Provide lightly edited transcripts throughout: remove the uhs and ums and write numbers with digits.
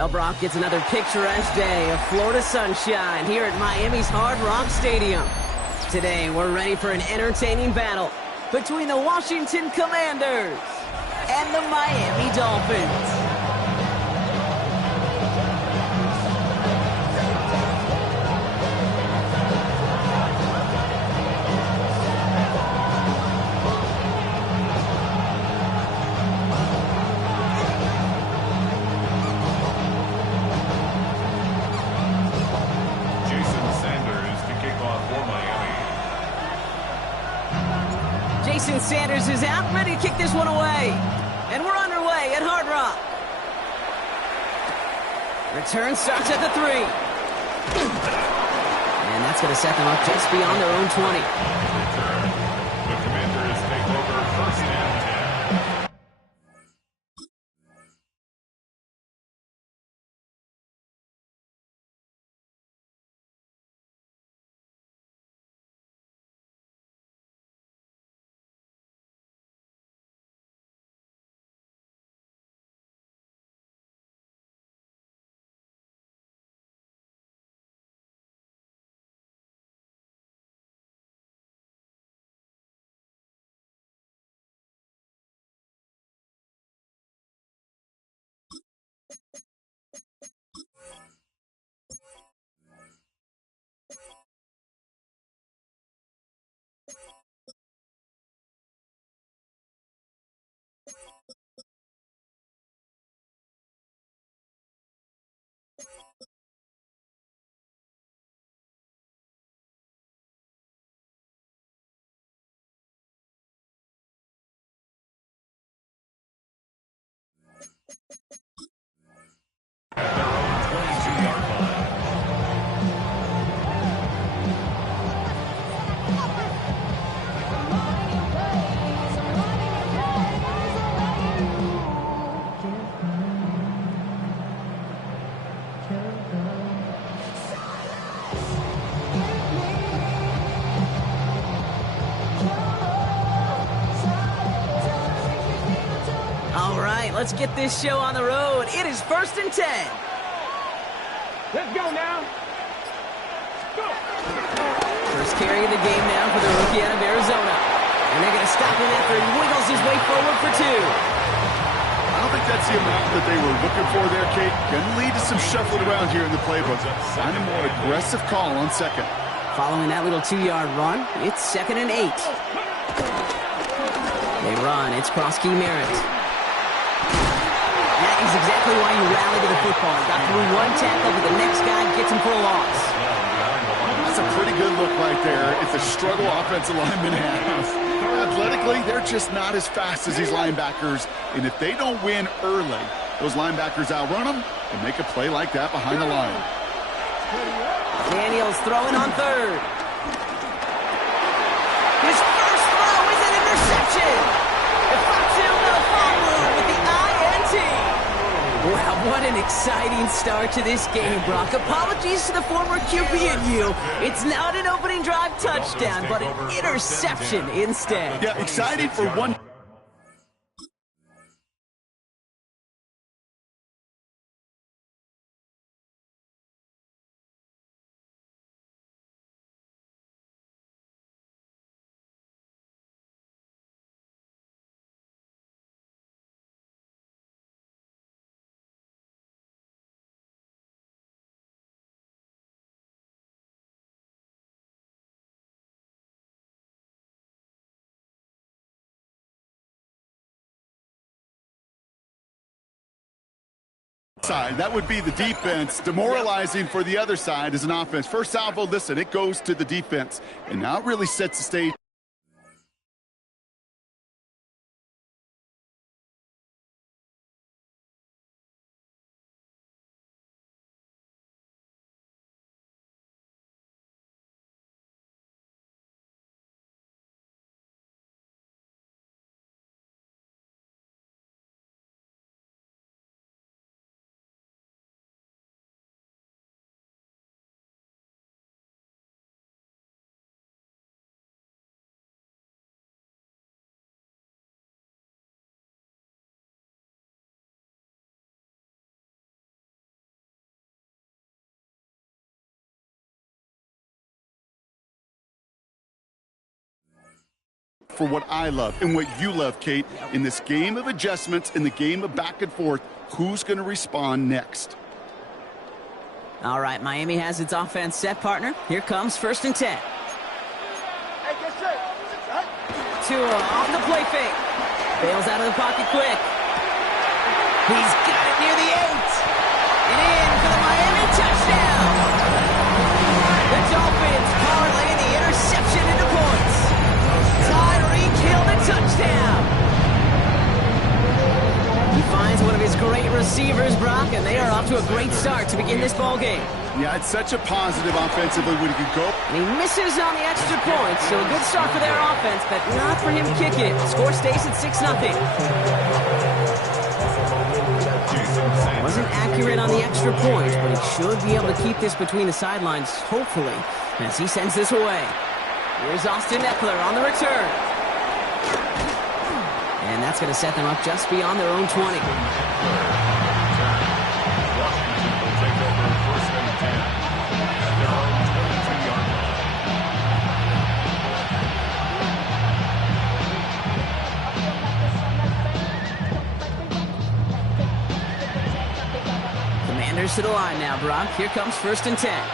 Well, Brock, it's another picturesque day of Florida sunshine here at Miami's Hard Rock Stadium. Today, we're ready for an entertaining battle between the Washington Commanders and the Miami Dolphins. Jason Sanders is out, ready to kick this one away. And we're underway at Hard Rock. Return starts at the 3. And that's going to set them up just beyond their own 20. The Commanders take over first and 10. At their own 22-yard line. All right, let's get this show on the road. It is first and 10. Let's go now. Go. First carry of the game now for the rookie out of Arizona. And they're going to stop him after he wiggles his way forward for 2. I don't think that's the amount that they were looking for there, Kate. Going to lead to some shuffling around here in the playbook. Find a more aggressive call on second. Following that little 2-yard run, it's 2nd and 8. They run. It's Prosky Merritt. That is exactly why you rally to the football. Got through one tackle, but the next guy gets him for a loss. That's a pretty good look right there. It's a struggle offensive linemen have. Athletically, they're just not as fast as these linebackers. And if they don't win early, those linebackers outrun them and make a play like that behind the line. Daniels throwing on 3rd. His first throw is an interception. With the INT. Wow, what an exciting start to this game, Brock. Apologies to the former QB and you. It's not an opening drive touchdown, but an interception instead. Yeah, exciting for one. Side. That would be the defense. Demoralizing for the other side as an offense. First salvo, listen, it goes to the defense. And now it really sets the stage. for what I love and what you love, Kate. In this game of adjustments, in the game of back and forth, who's going to respond next? All right, Miami has its offense set, partner. Here comes 1st and 10. Tua off the play fake. Bails out of the pocket quick. He's got it near the 8. And in for the Miami touchdown. The Dolphins parlay the interception into points. Tyreek Hill the touchdown. He finds one of his great receivers, Brock, and they are off to a great start to begin this ball game. Yeah, it's such a positive offensively when he could go. And he misses on the extra point, so a good start for their offense, but not for him kicking it. Score stays at 6-0. Wasn't accurate on the extra point, but he should be able to keep this between the sidelines, hopefully, as he sends this away. Here's Austin Eckler on the return. And that's going to set them up just beyond their own 20. Commanders to the line now, Brock. Here comes 1st and 10.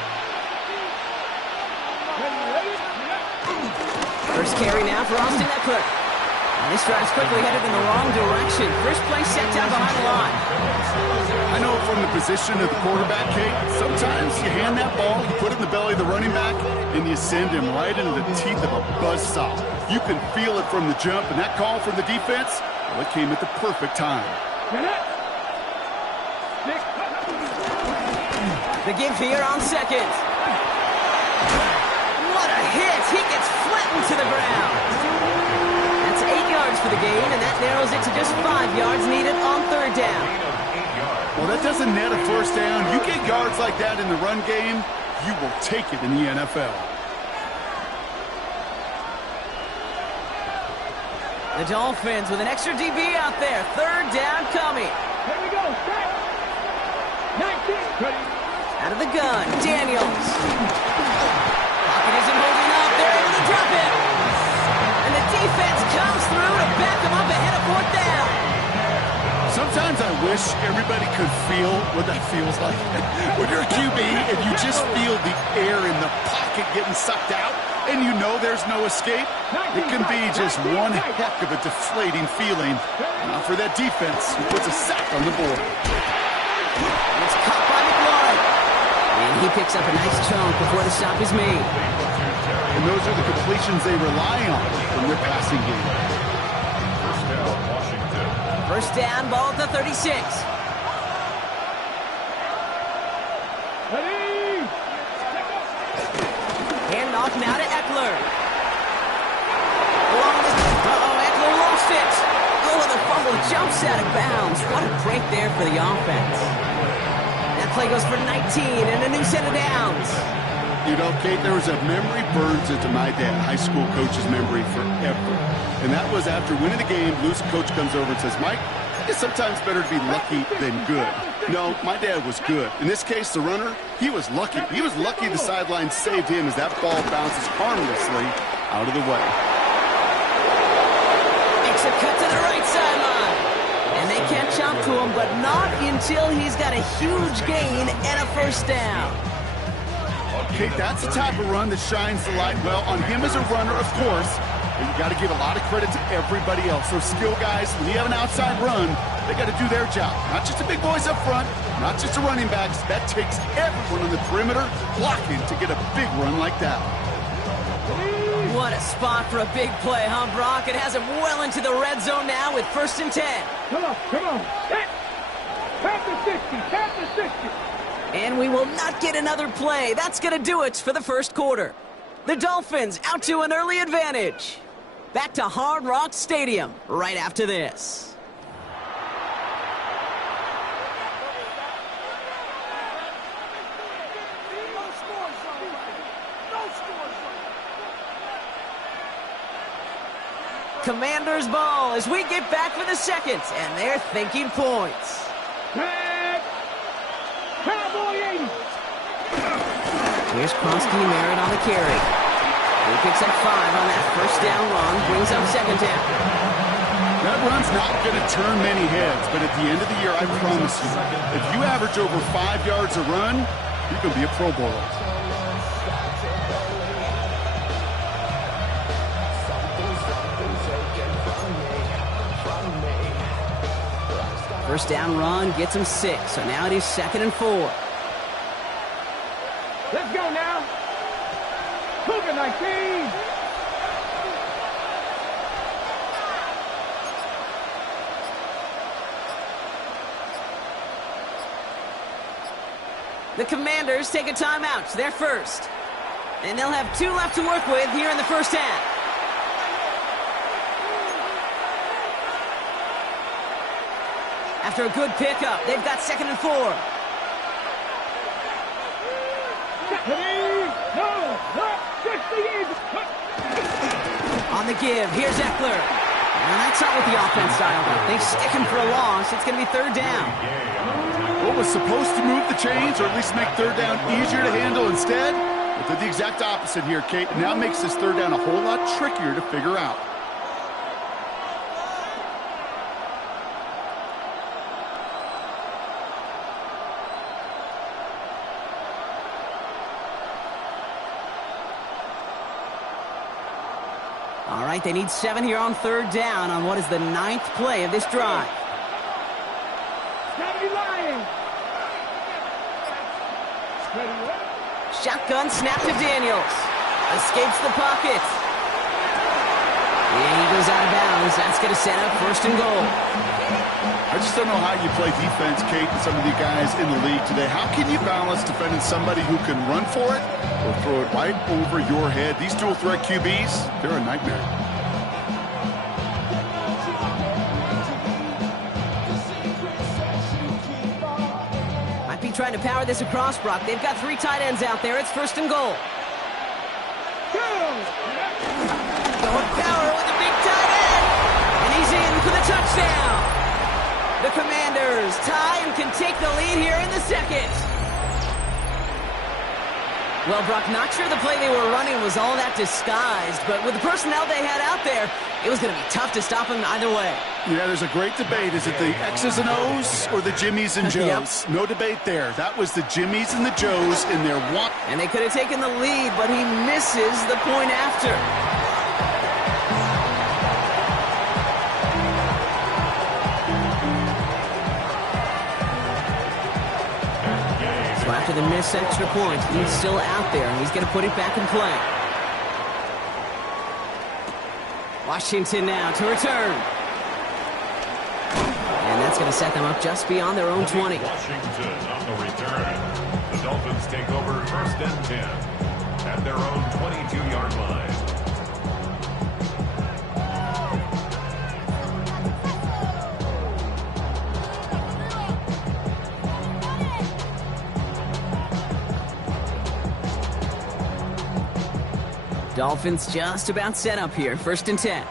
First carry now for Austin Eckler. And this drive's quickly headed in the wrong direction. First play set down behind the line. I know from the position of the quarterback, Kate, sometimes you hand that ball, you put it in the belly of the running back, and you send him right into the teeth of a buzzsaw. You can feel it from the jump, and that call from the defense, well, it came at the perfect time. The give here on 2nd. What a hit! He gets flattened to the ground. That's 8 yards for the gain, and that narrows it to just 5 yards needed on 3rd down. Well, that doesn't net a 1st down. You get yards like that in the run game, you will take it in the NFL. The Dolphins with an extra DB out there. 3rd down coming. Here we go. Set. 19. Ready. Out of the gun, Daniels. Pocket isn't holding up. They're able to drop it. And the defense comes through to back them up ahead of 4th down. Sometimes I wish everybody could feel what that feels like. When you're a QB and you just feel the air in the pocket getting sucked out and you know there's no escape, it can be just one heck of a deflating feeling. Now for that defense, who puts a sack on the board. It's caught by McLaurin. And he picks up a nice chunk before the stop is made. And those are the completions they rely on from their passing game. First down, ball at the 36. Ready. Hand off now to Eckler. Eckler lost it. Oh, the fumble jumps out of bounds. What a break there for the offense. That play goes for 19 and a new set of downs. You know, Kate, there was a memory burns into my dad, high school coach's memory forever. And that was after winning the game, losing coach comes over and says, Mike, it's sometimes better to be lucky than good. No, my dad was good. In this case, the runner, he was lucky. He was lucky the sideline saved him as that ball bounces harmlessly out of the way. Makes a cut to the right sideline. And they can't jump to him, but not until he's got a huge gain and a 1st down. Okay, that's the type of run that shines the light well on him as a runner, of course. But you got to give a lot of credit to everybody else. Those skill guys, when you have an outside run, they got to do their job. Not just the big boys up front, not just the running backs. That takes everyone on the perimeter blocking to get a big run like that. What a spot for a big play, huh, Brock? It has him well into the red zone now with 1st and 10. Come on. Set. Tap the 60. Tap the 60. And we will not get another play. That's going to do it for the 1st quarter. The Dolphins out to an early advantage. Back to Hard Rock Stadium right after this. Commanders ball as we get back for the 2nd, and they're thinking points. Cowboy 80. Here's Kronsky Merritt on the carry. He picks up 5 on that 1st down run, brings brings up second down. That run's not going to turn many heads, but at the end of the year, I promise you, if you average over 5 yards a run, you're going to be a Pro Bowler. First down run gets him 6, so now it is 2nd and 4. Let's go now. Cougar 19. The Commanders take a timeout. They're first. And they'll have 2 left to work with here in the first half. After a good pickup, they've got 2nd and 4. On the give, here's Eckler. And that's not what the offense dialed up. They stick him for a loss. It's going to be 3rd down. What was supposed to move the chains, or at least make 3rd down easier to handle instead? But did the exact opposite here, Kate. Now makes this 3rd down a whole lot trickier to figure out. All right, they need 7 here on 3rd down on what is the 9th play of this drive. Shotgun snap to Daniels. Escapes the pocket. And he goes out of bounds. That's going to set up 1st and goal. I just don't know how you play defense, Kate, and some of the guys in the league today. How can you balance defending somebody who can run for it or throw it right over your head? These dual threat QBs, they're a nightmare. Might be trying to power this across, Brock. They've got 3 tight ends out there. It's 1st and goal. Going power with a big tight end. And he's in for the touchdown. The Commanders tie and can take the lead here in the 2nd. Well, Brock, not sure the play they were running was all that disguised, but with the personnel they had out there, it was going to be tough to stop them either way. Yeah, there's a great debate. Is it the X's and O's or the Jimmies and Joes? Yep. No debate there. That was the Jimmies and the Joes in their one. And they could have taken the lead, but he misses the point after. So after the missed extra point, he's still out there, and he's going to put it back in play. Washington now to return. And that's going to set them up just beyond their own 20. Washington on the return. The Dolphins take over 1st and 10 at their own 22-yard line. Dolphins just about set up here. 1st and 10.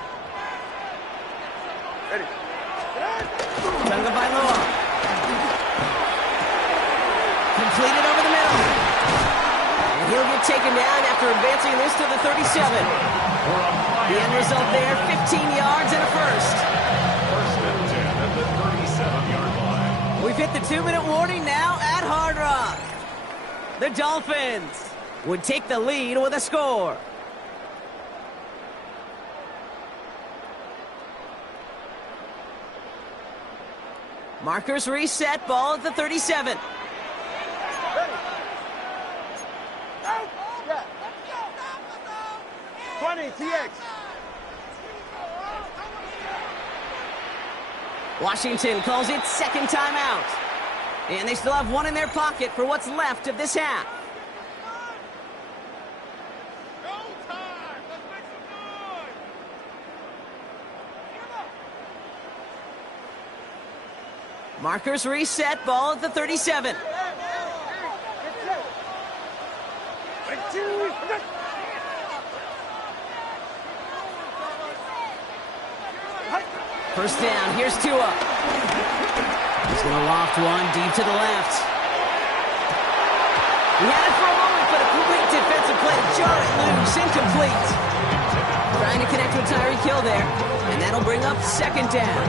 Ready. Tagovailoa. Completed over the middle. And he'll get taken down after advancing this to the 37. The end result there, 15 yards and a 1st. 1st and 10 at the 37-yard line. We've hit the 2-minute warning now at Hard Rock. The Dolphins would take the lead with a score. Markers reset, ball at the 37. 20, TX. Washington calls it 2nd timeout. And they still have 1 in their pocket for what's left of this half. Markers reset, ball at the 37. First down, here's Tua. He's going to loft one deep to the left. He had it for a moment, but a complete defensive play to jar it loose, incomplete. Trying to connect with Tyreek Hill. hill there, and that'll bring up second down.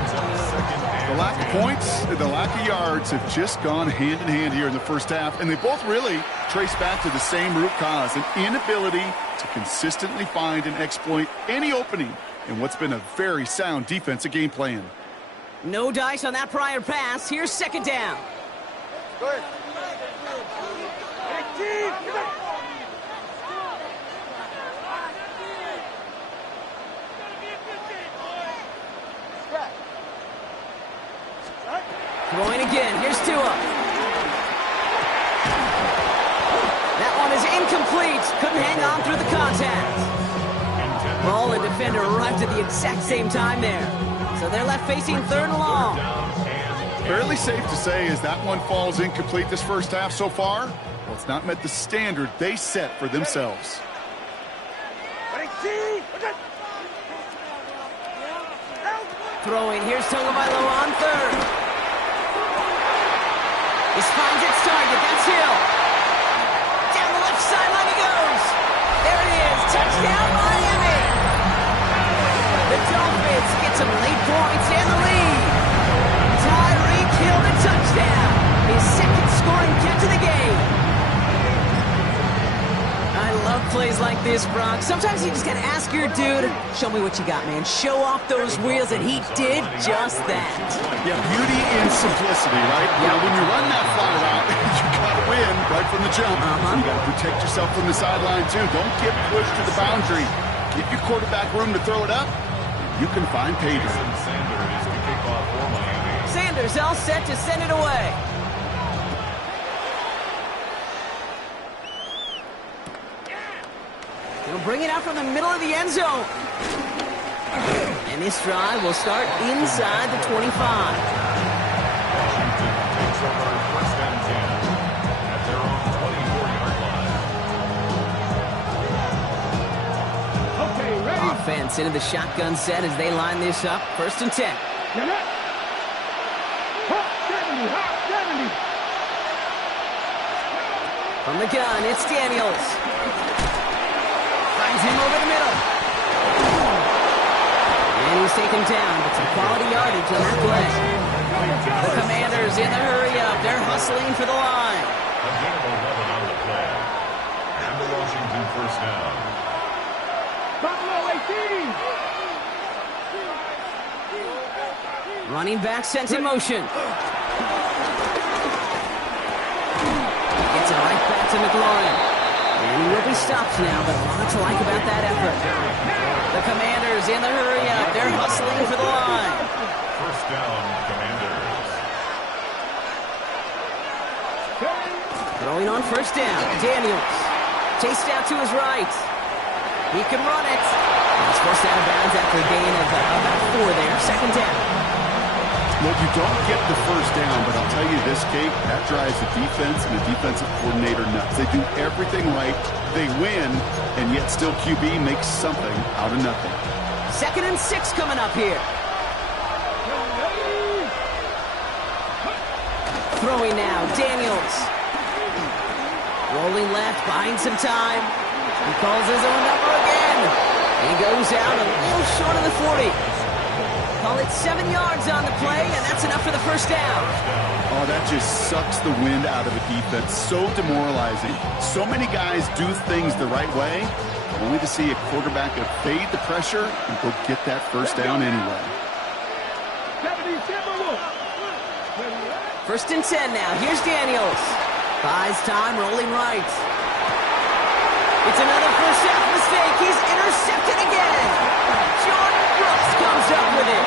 The lack of points and the lack of yards have just gone hand in hand here in the first half, and they both really trace back to the same root cause, an inability to consistently find and exploit any opening in what's been a very sound defensive game plan. No dice on that prior pass. Here's second down. Go ahead. Throwing again. Here's Tua. That one is incomplete. Couldn't hang on through the contact. Ball and defender arrived at the exact same time there. So they're left facing third and long. Fairly safe to say as that one falls incomplete this first half so far. Well, it's not met the standard they set for themselves. Throwing. Here's Tagovailoa on third. This finds its target. That's Hill. Down the left sideline he goes. There it is. Touchdown, Miami. The Dolphins get some late points and the lead. Tyreek Hill the touchdown. His second scoring catch of the game. I love plays like this, Brock. Sometimes you just gotta ask your dude, show me what you got, man. Show off those wheels, and he did just that. Yeah, beauty in simplicity, right? Yeah. When you run that flat out, you gotta win right from the jump. You gotta protect yourself from the sideline, too. Don't get pushed to the boundary. Give your quarterback room to throw it up. You can find pay dirt. Sanders all set to send it away. He'll bring it out from the middle of the end zone. And this drive will start inside the 25. Washington takes over first and 10 at their own 24-yard line. Okay, ready? Offense into the shotgun set as they line this up. First and 10. Get it. Hot 70, hot 70. From the gun, it's Daniels. Finds him over the middle. And he's taken down, but some quality yardage on that play. The Commanders in the hurry-up. They're hustling for the line. A gain of 11 on the play. And the Washington first down. Buffalo 18. Running back sent in motion. Gets it right back to McLaurin. And he will be stopped now, but a lot to like about that effort. The Commanders in the hurry-up. They're hustling for the line. First down, Commanders. Throwing on first down. Daniels. Chased out to his right. He can run it. He's forced out of bounds after a gain of about 4 there. Second down. Well, you don't get the first down, but I'll tell you this, Kate, that drives the defense and the defensive coordinator nuts. They do everything right, they win, and yet still QB makes something out of nothing. Second and 6 coming up here. Throwing now, Daniels. Rolling left, buying some time. He calls his own number again. He goes out a little short of the 40. Call it 7 yards on the play, and that's enough for the first down. Oh, that just sucks the wind out of a defense. So demoralizing. So many guys do things the right way, only to see a quarterback evade the pressure and go get that first down anyway. First and 10 now. Here's Daniels. Buys time, rolling right. It's another first half mistake. He's intercepted again. Jordan Brooks comes up with it.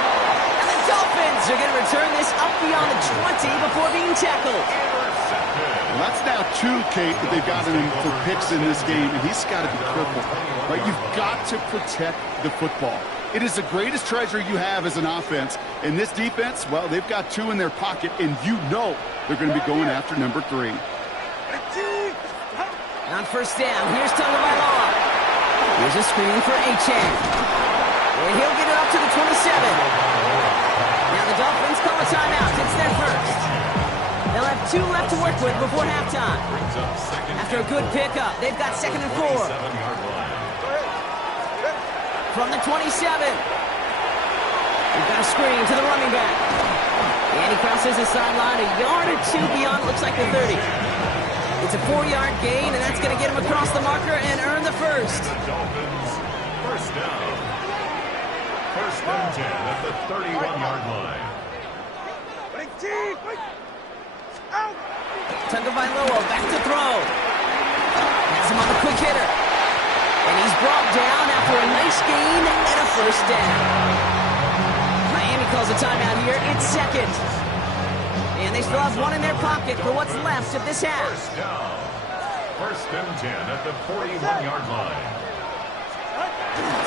And the Dolphins are going to return this up beyond the 20 before being tackled. Well, that's now 2, Kate, that they've gotten him for picks in this game, and he's got to be crippled. Right? You've got to protect the football. It is the greatest treasure you have as an offense. And this defense, well, they've got 2 in their pocket, and you know they're going to be going after number 3. On first down, here's Tagovailoa. Here's a screen for Achane. And he'll get it up to the 27. Now the Dolphins call a timeout. It's their first. They'll have 2 left to work with before halftime. After a good pickup, they've got second and 4. from the 27. We've got a screen to the running back. And he crosses the sideline a yard or two beyond, looks like the 30. It's a 4-yard gain, and that's going to get him across the marker and earn the first. The Dolphins, first down. First and 10 at the 31-yard line. Tagovailoa back to throw. Has him on the quick hitter. And he's brought down after a nice gain and a first down. Miami calls a timeout here. It's second. And they still have one in their pocket for what's left of this half. First down. First and 10 at the 41-yard line.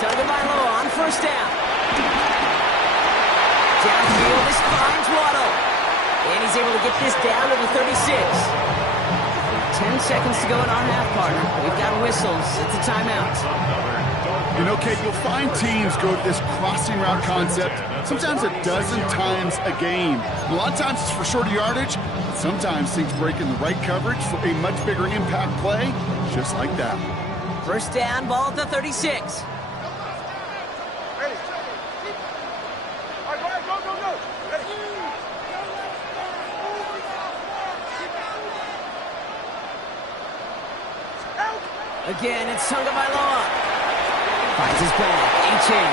Tagovailoa on first down. Downfield, this finds Waddle. And he's able to get this down to the 36. 10 seconds to go in our half, partner. We've got whistles. It's a timeout. You know, Kate, you'll find teams go to this crossing route concept sometimes a dozen times a game. A lot of times it's for shorter yardage. Sometimes things break in the right coverage for a much bigger impact play, just like that. First down, ball at the 36. Again, it's Tagovailoa. Finds his back. A-chain.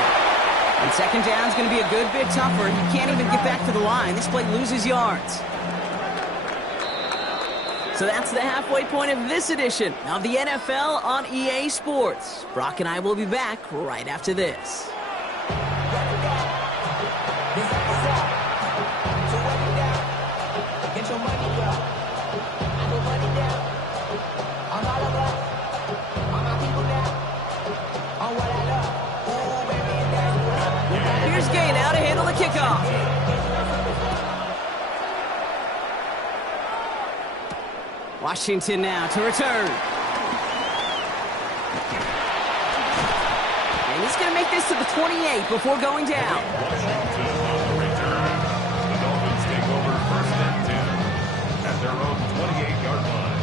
And second down is going to be a good bit tougher. He can't even get back to the line. This play loses yards. So that's the halfway point of this edition of the NFL on EA Sports. Brock and I will be back right after this. Gain out to handle the kickoff. Washington now to return. And he's going to make this to the 28 before going down. Washington on the return. The Dolphins take over first and 10 at their own 28-yard line.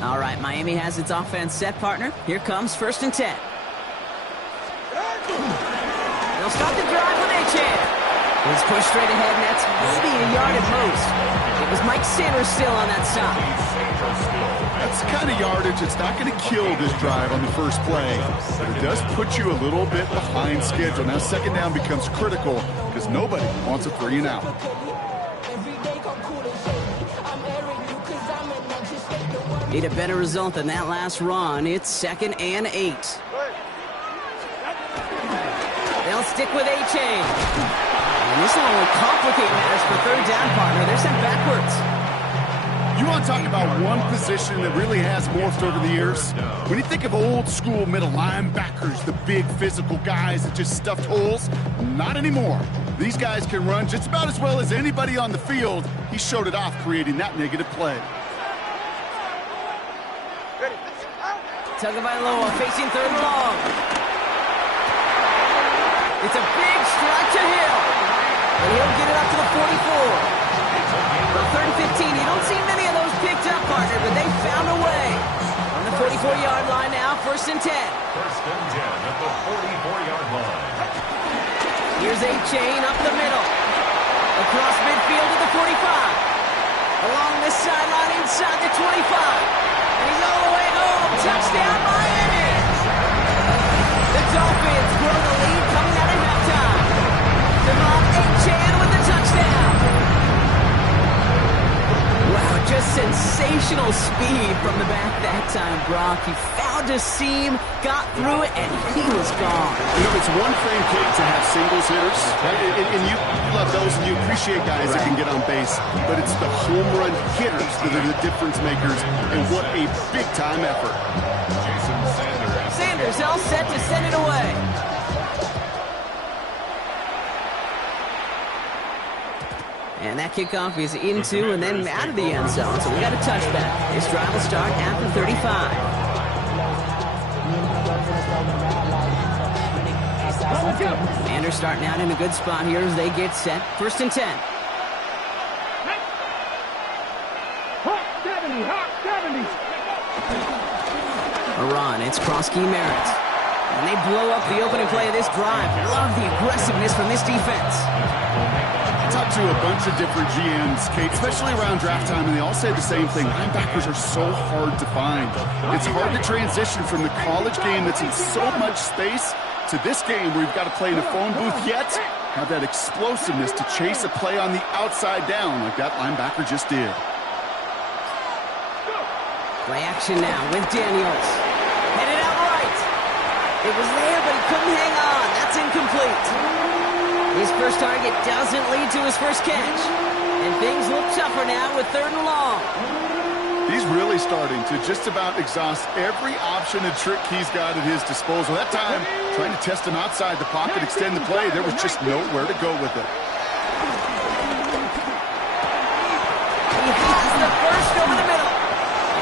All right, Miami has its offense set, partner. Here comes first and 10. They'll start the drive with A-chain. It's pushed straight ahead, and that's maybe a yard at most. It was Mike Sanders still on that stop. That's the kind of yardage it's not going to kill this drive on the first play. But it does put you a little bit behind schedule. Now second down becomes critical because nobody wants a 3 and out. Need a better result than that last run. It's second and 8. They'll stick with A-chain. And this will complicate matters for third down, partner. They're sent backwards. You want to talk about one position that really has morphed over the years? When you think of old school middle linebackers, the big physical guys that just stuffed holes, not anymore. These guys can run just about as well as anybody on the field. He showed it off creating that negative play. Tagovailoa facing third and long. It's a big strike to Hill. And he'll get it up to the 44. Well, third and 15. You don't see many of those picked up, partner, but they found a way. On the 44-yard line now, first and 10. First and 10 at the 44-yard line. Here's A-chain up the middle. Across midfield to the 45. Along the sideline inside the 25. And he's all the way home. Touchdown, Miami! The Dolphins grow the lead coming out of halftime. Devon A-chain with the touchdown. Wow, just sensational speed from the back that time, Brock. He found a seam, got through it, and he was gone. You know, it's one thing, Kate, to have singles hitters, and you love those, and you appreciate guys that can get on base, but it's the home run hitters that are the difference makers, and what a big-time effort. Jason Sanders. Sanders all set to send it away. And that kickoff is into and then out of the end zone, so we got a touchback. This drive will start at the 35. Commanders starting out in a good spot here as they get set. First and 10. 70, hot 70. A run, it's cross-key Merritt. And they blow up the opening play of this drive. Love the aggressiveness from this defense. I talked to a bunch of different GMs, Kate, especially around draft time, and they all say the same thing. Linebackers are so hard to find. It's hard to transition from the college game that's in so much space to this game where you've got to play in a phone booth, yet have that explosiveness to chase a play on the outside down like that linebacker just did. Play action now with Daniels. Headed out right. It was there, but he couldn't hang on. That's incomplete. His first target doesn't lead to his first catch. And things look tougher now with 3rd and long. He's really starting to just about exhaust every option and trick he's got at his disposal. That time, trying to test him outside the pocket, extend the play, there was just nowhere to go with it. He has the first over the middle.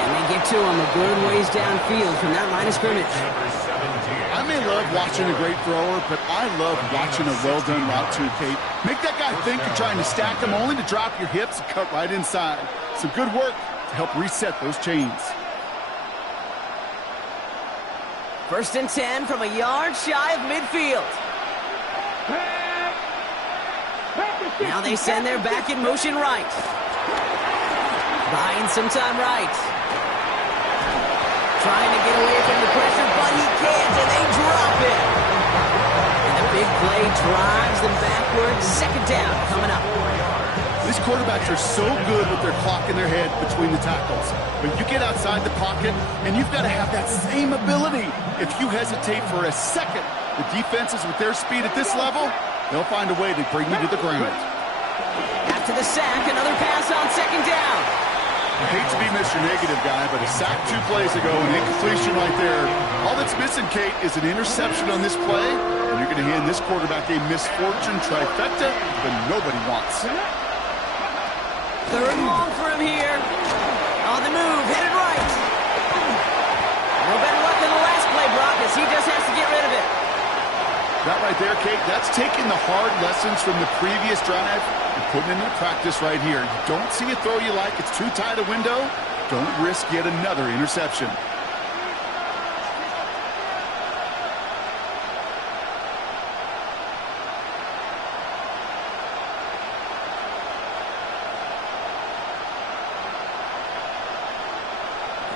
And they get to him a good ways downfield from that line of scrimmage. I may love watching a great thrower, but I love watching a well-done route too, Kate. Make that guy think you're trying to stack him only to drop your hips and cut right inside. Some good work to help reset those chains. 1st and 10 from a yard shy of midfield. Now they send their back in motion right. Buying some time right. Trying to get away from the pressure, but he can't, and they drop it. And the big play drives them backwards. 2nd down coming up. These quarterbacks are so good with their clock in their head between the tackles. But you get outside the pocket, and you've got to have that same ability. If you hesitate for a second, the defenses with their speed at this level, they'll find a way to bring you to the ground. After the sack, another pass on 2nd down. I hate to be Mr. Negative guy, but a sack 2 plays ago, an incompletion right there. All that's missing, Kate, is an interception on this play, and you're going to hand this quarterback a misfortune trifecta that nobody wants. 3rd and long for him here. On the move, headed right. No better luck than the last play, Brock, as he just has to get rid of it. That right there, Kate, that's taking the hard lessons from the previous drive and putting it into practice right here. You don't see a throw you like, it's too tight a window, don't risk yet another interception.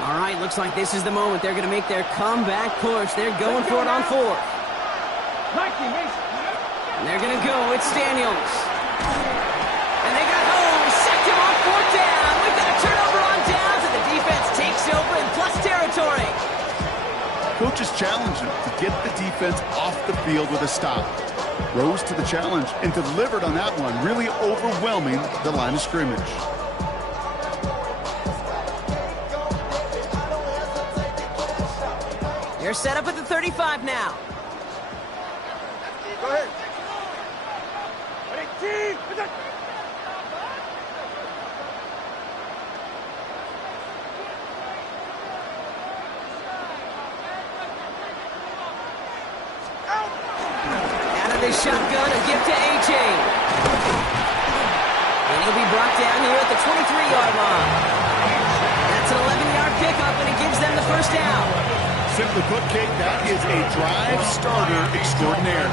All right, looks like this is the moment. They're going to make their comeback push. They're going for it on 4th. And they're going to go. It's Daniels. And they got home. Sacked him on 4th down. We've got a turnover on downs, and the defense takes over in plus territory. Coach's challenged him to get the defense off the field with a stop. Rose to the challenge and delivered on that one, really overwhelming the line of scrimmage. They're set up at the 35 now. Go ahead. Out of the shotgun, a gift to A.J. And he'll be brought down here at the 23-yard line. That's an 11-yard pickup, and it gives them the 1st down. Simply put, Kate, that is a drive starter extraordinaire.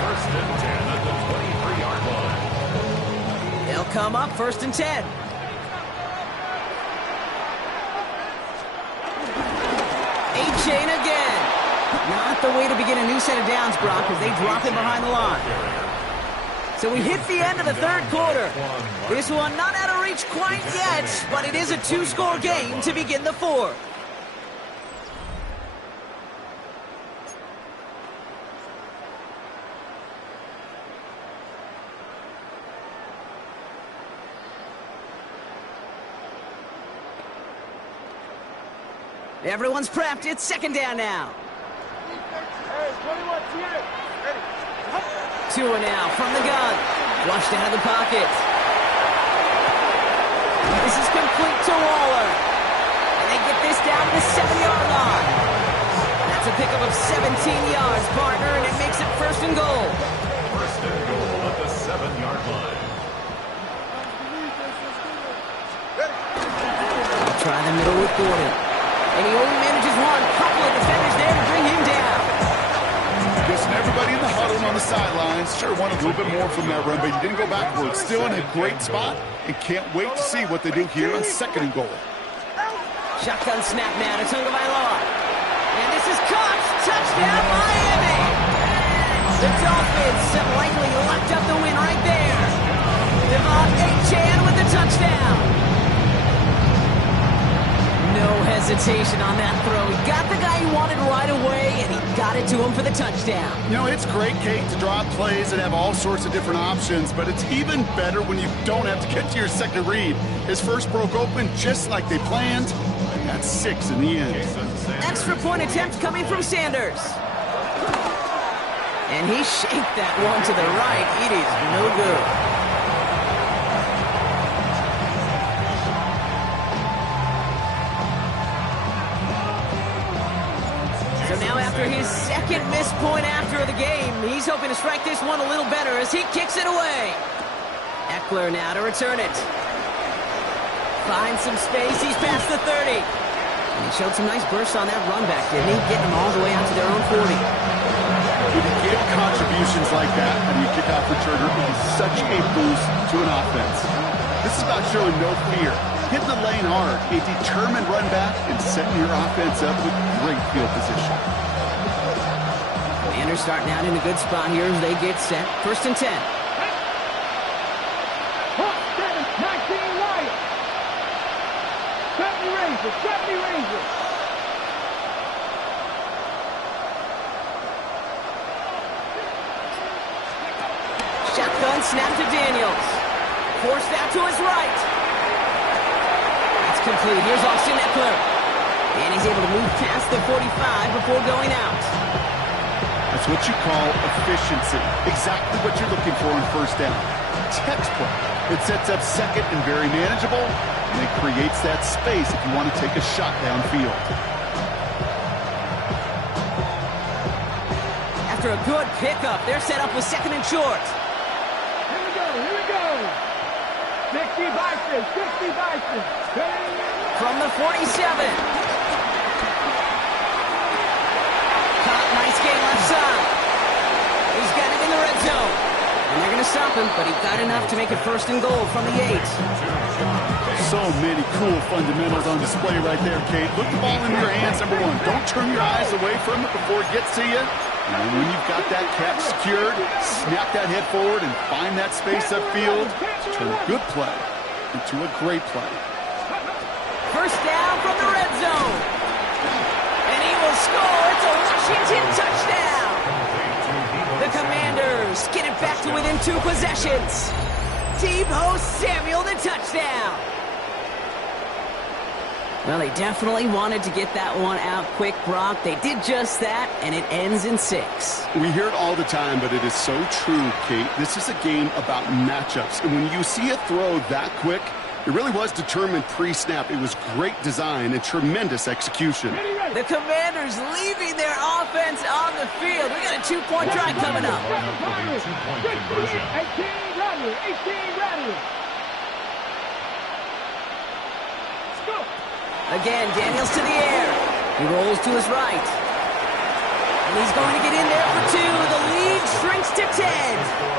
1st and 10 at the 23-yard line. They'll come up 1st and 10. A-Chain again. Not the way to begin a new set of downs, Brock, as they drop him behind the line. So we hit the end of the 3rd quarter. This one not out of reach quite yet, but it is a 2-score game to begin the 4th. Everyone's prepped. It's 2nd down now. Tua now from the gun. Flushed out of the pocket. This is complete to Waller. And they get this down to the 7-yard line. That's a pickup of 17 yards, partner, and it makes it 1st and goal. 1st and goal at the 7-yard line. try the middle with Gordon. And he only manages one. Couple of defenders there to bring him down. Guessing everybody in the huddle and on the sidelines sure wanted a little bit more from that run, but he didn't go backwards. Still in a great spot, and can't wait to see what they do here on 2nd and goal. Shotgun snap now to Tagovailoa. And this is caught. Touchdown, Miami! The Dolphins have likely locked up the win right there. Devon Achane with the touchdown. No hesitation on that throw. He got the guy he wanted right away, and he got it to him for the touchdown. You know, it's great, Kate, to draw up plays and have all sorts of different options, but it's even better when you don't have to get to your second read. His first broke open just like they planned, and that's 6 in the end. Extra point attempt coming from Sanders. And he shaped that one to the right. It is no good. So now after his second missed point after the game, he's hoping to strike this one a little better as he kicks it away. Eckler now to return it. Finds some space. He's past the 30. And he showed some nice bursts on that run back, didn't he? Getting them all the way out to their own 40. When you get contributions like that and you kick off returner, it is such a boost to an offense. This is about showing no fear. Hitting the lane hard, a determined run back, and setting your offense up with great field position. Commanders starting out in a good spot here as they get set. 1st and 10. 19 Lions. 70 Rangers. 70 Rangers. Shotgun snap to Daniels. Forced out to his right. That's complete. Here's Austin Eckler. And he's able to move past the 45 before going out. That's what you call efficiency. Exactly what you're looking for in 1st down. Textbook. It sets up 2nd and very manageable, and it creates that space if you want to take a shot downfield. After a good pickup, they're set up with 2nd and short. Here we go. Here we go. 60 Bison. 60 Bison. From the 47. Caught, nice game left side. He's got it in the red zone. And they're going to stop him, but he got enough to make it 1st and goal from the 8. So many cool fundamentals on display right there, Kate. Look the ball in your hands, number 1. Don't turn your eyes away from it before it gets to you. And when you've got that catch secured, snap that head forward and find that space upfield to turn a good play into a great play. 1st down from the red zone. And he will score. It's a Washington touchdown. The Commanders get it back to within 2 possessions. Deebo Samuel, the touchdown. Well, they definitely wanted to get that one out quick, Brock. They did just that, and it ends in 6. We hear it all the time, but it is so true, Kate. This is a game about matchups. And when you see a throw that quick, it really was determined pre-snap. It was great design and tremendous execution. The Commanders leaving their offense on the field. We got a 2-point drive coming up. 18 Radley. 18 Radley. Let's go. Again, Daniels to the air. He rolls to his right. And he's going to get in there for 2. The lead shrinks to 10.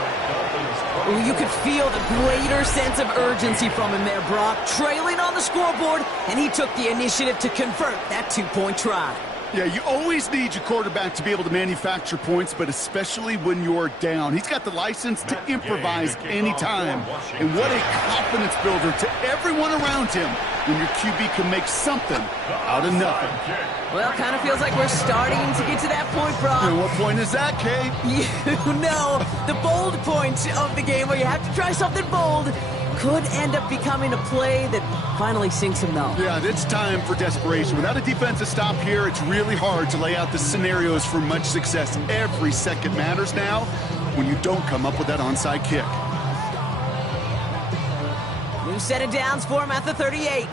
Ooh, you could feel the greater sense of urgency from him there, Brock. Trailing on the scoreboard, and he took the initiative to convert that 2-point try. Yeah, you always need your quarterback to be able to manufacture points, but especially when you're down. He's got the license to improvise anytime. And what a confidence builder to everyone around him when your QB can make something out of nothing. Well, kind of feels like we're starting to get to that point, Brock. And what point is that, Kate? You know, the bold point of the game where you have to try something bold could end up becoming a play that finally sinks him, though. Yeah, it's time for desperation. Without a defensive stop here, it's really hard to lay out the scenarios for much success. Every second matters now when you don't come up with that onside kick. New set of downs for him at the 38.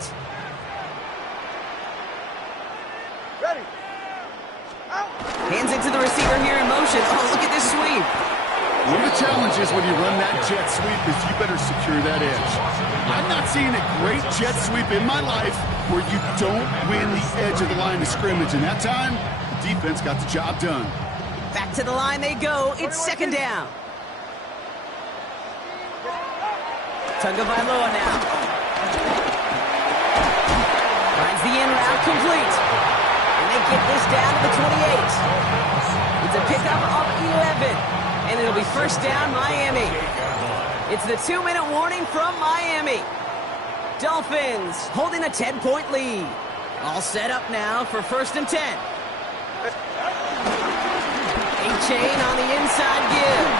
Ready. Hands it to the receiver here in motion. Oh, look at this sweep. One of the challenges when you run that jet sweep is you better secure that edge. I'm not seeing a great jet sweep in my life where you don't win the edge of the line of scrimmage. And that time, the defense got the job done. Back to the line they go. It's second down. Tagovailoa now. Finds the in route complete. And they get this down to the 28. It's a pickup of 11. And it'll be first down, Miami. It's the 2-minute warning from Miami. Dolphins holding a 10-point lead. All set up now for first and 10. A-chain on the inside give.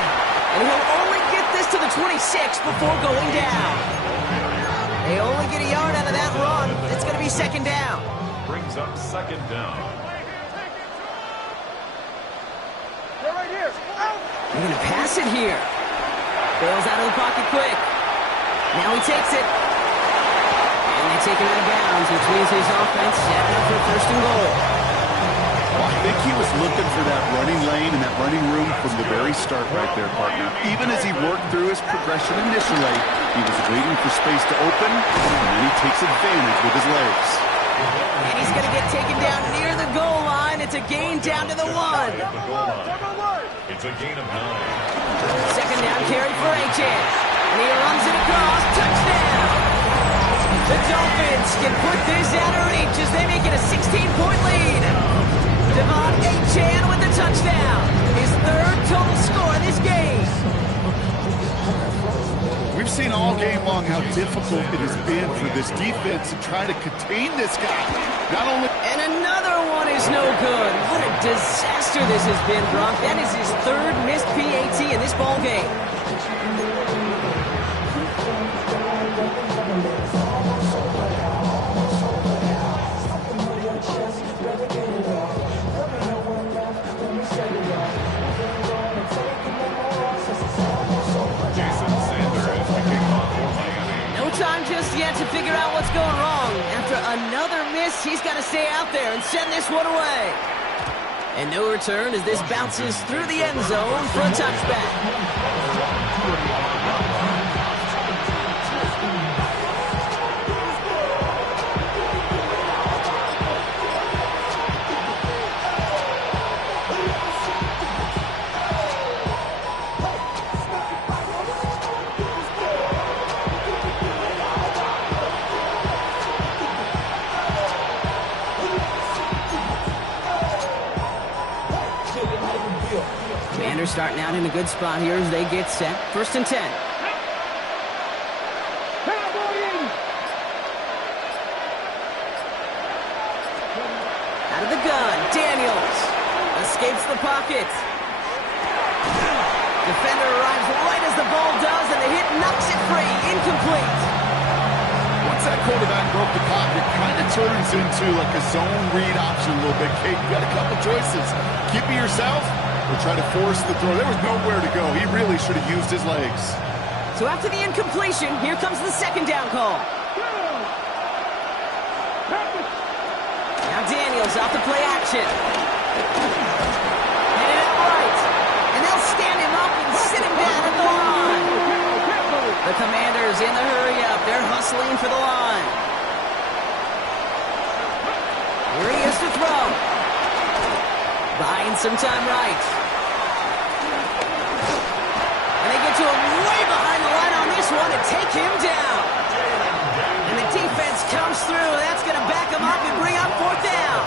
And he'll only get this to the 26 before going down. They only get a yard out of that run. It's going to be second down. Brings up second down. They're right here. They're going to pass it here. Bails out of the pocket quick. Now he takes it. And they take him out of bounds, which means his offense set up for first and goal. Well, I think he was looking for that running lane and that running room from the very start right there, partner. Even as he worked through his progression initially, he was waiting for space to open, and then he takes advantage with his legs. And he's going to get taken down near the goal line. It's a gain down to the 1. It's a gain of 9. Second down carry for A-Chan. And he runs it across. Touchdown! The Dolphins can put this out of reach as they make it a 16-point lead. Devon A-Chan with the touchdown. His third total score in this game. We've seen all game long how difficult it has been for this defense to try to contain this guy. Not only... And another one is no good. What a disaster this has been, Brock. That is his third missed PAT in this ball game. Time just yet to figure out what's going wrong. After another miss, he's got to stay out there and send this one away. And no return as this bounces through the end zone for a touchback. Starting out in a good spot here as they get set. First and 10. Out of the gun, Daniels escapes the pocket. Defender arrives right as the ball does, and the hit knocks it free. Incomplete. Once that quarterback broke the pocket, kind of turns into like a zone read option a little bit. Kate, you got a couple choices. Keep it yourself. Or try to force the throw. There was nowhere to go. He really should have used his legs. So after the incompletion, here comes the second down call. Now Daniels off the play action. Headed out right. And they'll stand him up and sit him down at the line. The Commanders in the hurry up. They're hustling for the line. Here he is to throw. Buying some time right. And they get to him way behind the line on this one and take him down. And the defense comes through. That's going to back him up and bring up fourth down.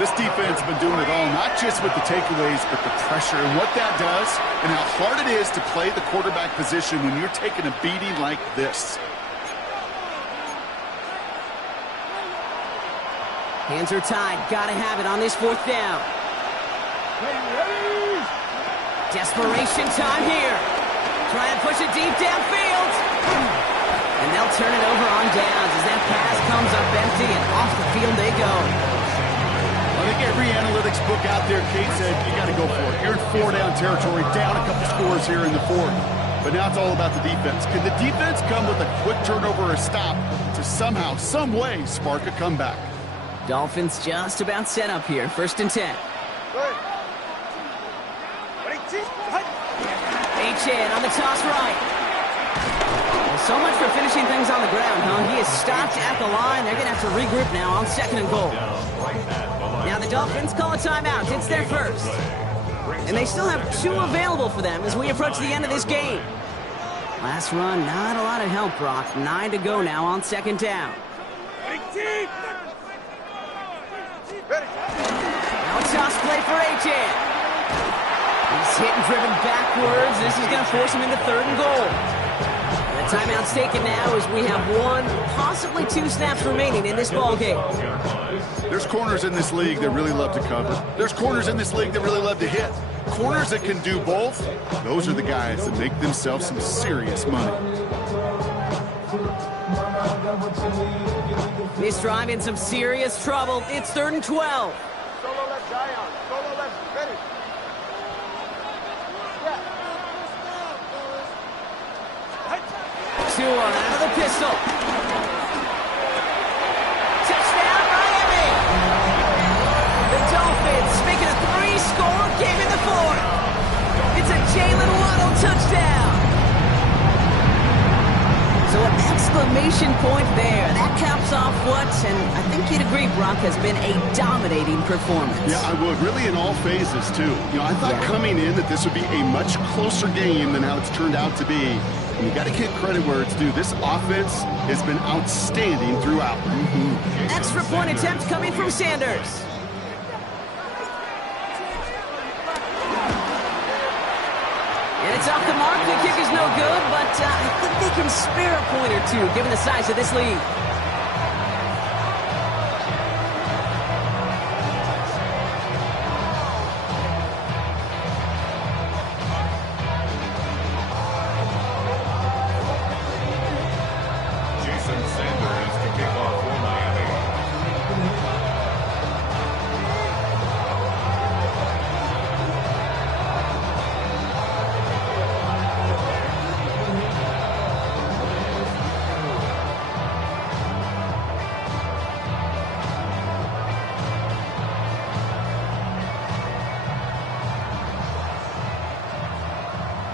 This defense has been doing it all, not just with the takeaways, but the pressure and what that does and how hard it is to play the quarterback position when you're taking a beating like this. Hands are tied. Got to have it on this fourth down. Desperation time here. Try and push it deep downfield. And they'll turn it over on downs as that pass comes up empty and off the field they go. Well, I think every analytics book out there, Kate said, you got to go for it. You're in 4-down territory, down a couple scores here in the fourth. But now it's all about the defense. Can the defense come with a quick turnover or stop to somehow, some way, spark a comeback? Dolphins just about set up here. First and 10. Achan on the toss right. Well, so much for finishing things on the ground, huh? He is stopped at the line. They're going to have to regroup now on 2nd and goal. Now the Dolphins call a timeout. It's their first. And they still have 2 available for them as we approach the end of this game. Last run, not a lot of help, Brock. 9 to go now on 2nd down. Now a toss play for Achan. He's hit and driven backwards. This is going to force him into 3rd and goal. The timeout's taken now as we have 1, possibly 2 snaps remaining in this ball game. There's corners in this league that really love to cover. There's corners in this league that really love to hit. Corners that can do both, those are the guys that make themselves some serious money. This drive in some serious trouble. It's 3rd and 12. Solo left, Zion. Solo left, finish. Tua out of the pistol. Touchdown, Miami! The Dolphins making a 3-score game in the 4th. It's a Jalen Waddle touchdown. So an exclamation point there. That caps off what, and I think you'd agree, Brock, has been a dominating performance. Yeah, I would. Really in all phases, too. You know, I thought coming in that this would be a much closer game than how it's turned out to be. And you got to give credit where it's due. This offense has been outstanding throughout. Extra point attempt coming from Sanders. And it's off the mark. The kick is no good, but I think they can spare a point or 2 given the size of this lead.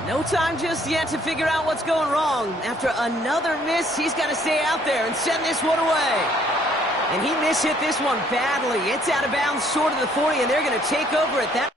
No time just yet to figure out what's going wrong. After another miss, he's got to stay out there and send this one away. And he mishit this one badly. It's out of bounds short of the 40, and they're going to take over at that.